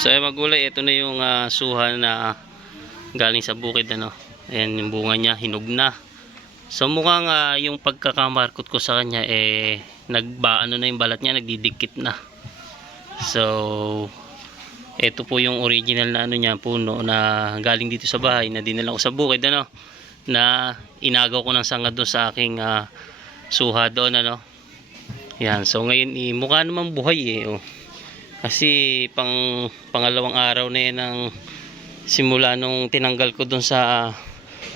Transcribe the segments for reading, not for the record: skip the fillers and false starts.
So ay magulay, ito na yung suha na galing sa bukid, ano. Ayan yung bunga niya, hinog na. So mukhang yung pagkakamarkot ko sa kanya ano na yung balat niya, nagdidikit na. So ito po yung original na ano niya, puno na galing dito sa bahay na dinala ko sa bukid, ano, na inagaw ko ng sangad doon sa aking suha doon, ano. Yan, so ngayon mukha naman buhay oh. Kasi pangalawang araw na yan ang simula nung tinanggal ko dun sa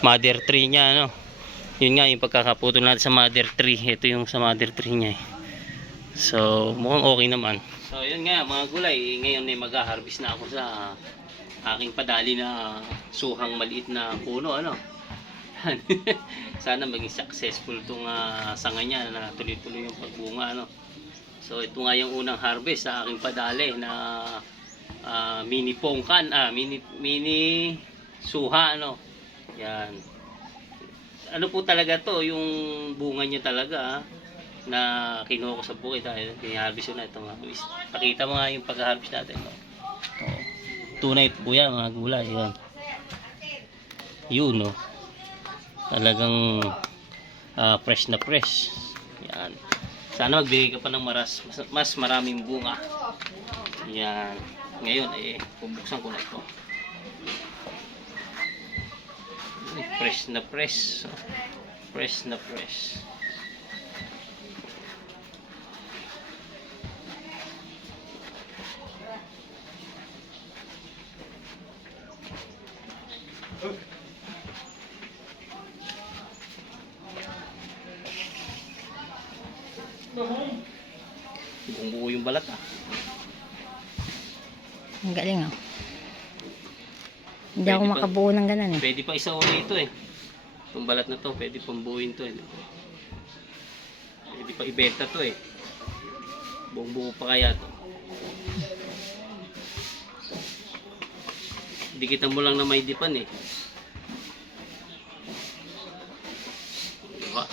mother tree niya, ano. Yun nga yung pagkakaputol natin sa mother tree. Ito yung sa mother tree niya So mukhang okay naman. So yun nga mga gulay, ngayon mag-harvest na ako sa aking padali na suhang maliit na puno, ano. Sana maging successful tong sanga niya na tuloy-tuloy yung pagbunga, ano. So ito nga yung unang harvest sa aking padali na mini pongkan, mini suha, ano. Yan. Ano po talaga to, yung bunga niya talaga na kinuha ko sa bukid dahil pini-harvest ko na ito mga guys. Pakita mo nga yung pag-harvest natin, no. Tunay po yan mga gulay, yan. Yun, no. Talagang fresh na fresh. Yan. Sana magbigay ka pa ng mas maraming bunga. Yan. Ngayon bubuksan ko na ito. Fresh na fresh. Fresh na fresh. Buong-buo yung balat Ang galing Hindi ako makabuo ng ganun Pwede pa isauli ito Itong balat na to, pwede pang buuin to Pwede pa ibenta to Buong-buo pa kaya to. Dikitan mo lang na may dipan Diba?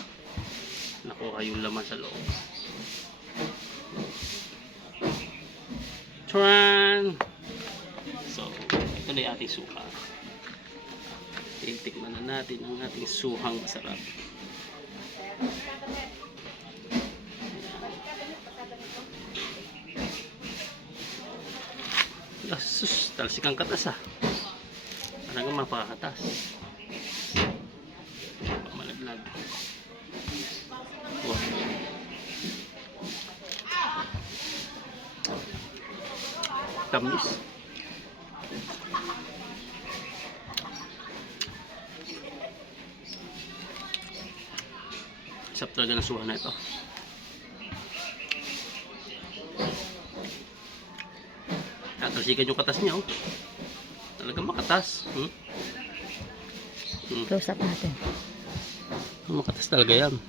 Nakuha yung laman sa loob. Tran! So, ito na yung ating suha. Tikman na natin ang ating suhang masarap. Sus, talsik ang katas Talagang mapakatas. Malaglag. Wow. Tamis. Sarap talaga ng suha na ito. Tatalsikan yung katas niya Talagang makatas. Close up natin. Makatas talaga yan.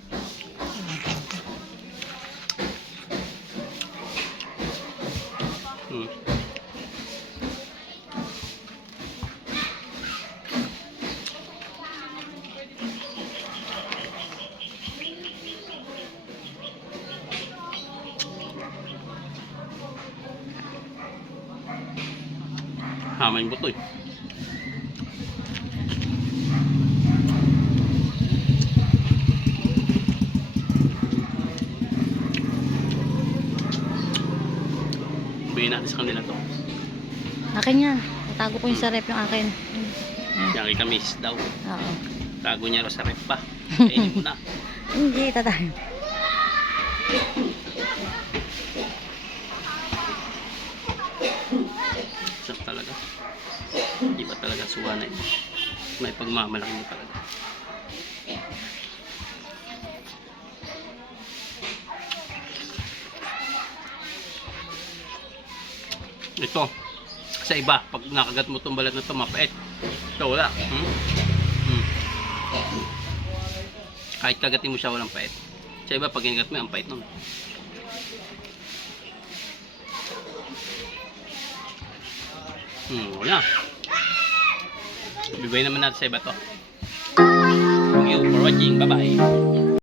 Hama yung buto Bigyan natin sa kanila to. Akin yan. Tatago ko yung sa rep yung akin. Yaki kamis daw. Oo. Tago niya sa rep pa. Kainin mo na. Hindi, tatago. Sarap talaga. Iba talaga suha na ito. May pagmamalaki mo talaga. Ito, sa iba, pag nakagat mo itong balat na ito, mapait. Ito, wala. Kahit kagatin mo siya, walang pait. Sa iba, pag inagat mo, ang pait nun. Wala. Bibigay naman natin sa iba to. Thank you for watching. Bye-bye.